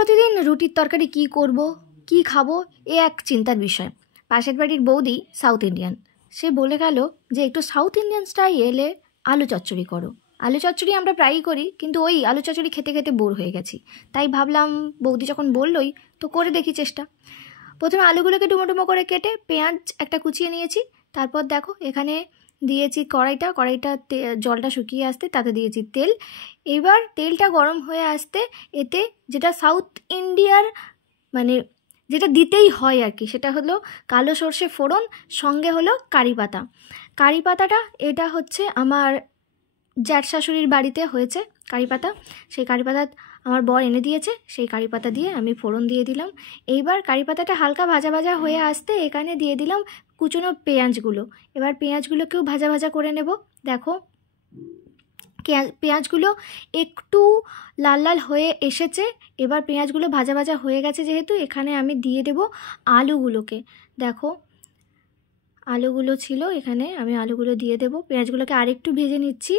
প্রতিদিন রুটির তরকারি কি করব, কি খাবো, এ এক চিন্তার বিষয়। পাশের বাড়ির বৌদি সাউথ ইন্ডিয়ান, সে বলে গেল যে একটু সাউথ ইন্ডিয়ান স্টাইলে আলু চচ্চড়ি করো। আলু চচ্চড়ি আমরা প্রায়ই করি, কিন্তু ওই আলু চচ্চড়ি খেতে খেতে বোর হয়ে গেছি। তাই ভাবলাম বৌদি যখন বললই তো করে দেখি চেষ্টা। প্রথমে আলুগুলোকে ডুমো করে কেটে পেঁয়াজ একটা কুচিয়ে নিয়েছি। তারপর দেখো এখানে দিয়েছি কড়াইটা জলটা শুকিয়ে আসতে তাতে দিয়েছি তেল। এবার তেলটা গরম হয়ে আসতে এতে যেটা সাউথ ইন্ডিয়ার মানে যেটা দিতেই হয় আর কি, সেটা হলো কালো সর্ষে ফোড়ন, সঙ্গে হলো কারি পাতা। কারি পাতাটা এটা হচ্ছে আমার জ্যাঠ শাশুড়ির বাড়িতে হয়েছে কারি পাতা, সেই কারি পাতা আমার বর এনে দিয়েছে। সেই কারি পাতা দিয়ে আমি ফোড়ন দিয়ে দিলাম। এইবার কারি পাতাটা হালকা ভাজা ভাজা হয়ে আসতে এখানে দিয়ে দিলাম কুচনো পেঁয়াজগুলো। এবার পেঁয়াজগুলোকেও ভাজা ভাজা করে নেব। দেখো পেঁয়াজগুলো একটু লাল লাল হয়ে এসেছে। এবার পেঁয়াজগুলো ভাজা ভাজা হয়ে গেছে যেহেতু, এখানে আমি দিয়ে দেব আলুগুলোকে। দেখো আলুগুলো ছিল এখানে, আমি আলুগুলো দিয়ে দেব। পেঁয়াজগুলোকে আরেকটু ভেজে নিচ্ছি।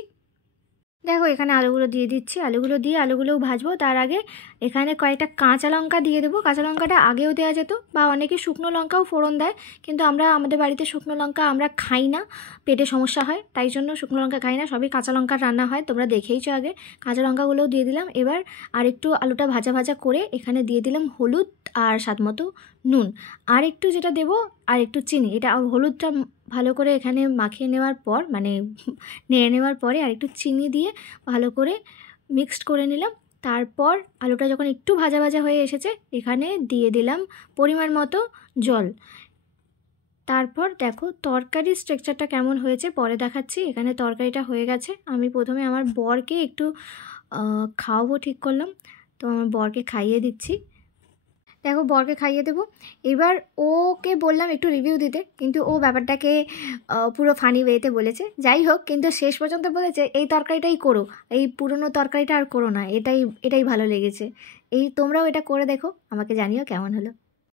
দেখো এখানে আলুগুলো দিয়ে দিচ্ছি, আলুগুলো দিয়ে আলুগুলোও ভাজবো। তার আগে এখানে কয়েকটা কাঁচা লঙ্কা দিয়ে দেবো। কাঁচা লঙ্কাটা আগেও দেওয়া যেত, বা অনেকে শুকনো লঙ্কাও ফোড়ন দেয়, কিন্তু আমাদের বাড়িতে শুকনো লঙ্কা আমরা খাই না, পেটে সমস্যা হয়, তাই জন্য শুকনো লঙ্কা খাই না, সবই কাঁচা লঙ্কার রান্না হয়, তোমরা দেখেইছো আগে। কাঁচা লঙ্কাগুলোও দিয়ে দিলাম। এবার আরেকটু আলুটা ভাজা ভাজা করে এখানে দিয়ে দিলাম হলুদ আর স্বাদমতো নুন। আর একটু যেটা দেবো আর একটু চিনি। এটা হলুদটা ভালো করে এখানে মাখিয়ে নেওয়ার পর মানে নেড়ে নেওয়ার পরে আর একটু চিনি দিয়ে ভালো করে মিক্সড করে নিলাম। তারপর আলুটা যখন একটু ভাজা ভাজা হয়ে এসেছে এখানে দিয়ে দিলাম পরিমাণ মতো জল। তারপর দেখো তরকারির স্ট্রাকচারটা কেমন হয়েছে পরে দেখাচ্ছি। এখানে তরকারিটা হয়ে গেছে। আমি প্রথমে আমার বরকে একটু খাওয়াবো ঠিক করলাম, তো আমার বরকে খাইয়ে দিচ্ছি। দেখো বরকে খাইয়ে দেবো। এবার ওকে বললাম একটু রিভিউ দিতে, কিন্তু ও ব্যাপারটাকে পুরো ফানি ওয়েতে বলেছে। যাই হোক, কিন্তু শেষ পর্যন্ত বলেছে এই তরকারিটাই করো, এই পুরনো তরকারিটা আর করো না, এটাই ভালো লেগেছে। তোমরাও এটা করে দেখো, আমাকে জানিও কেমন হলো।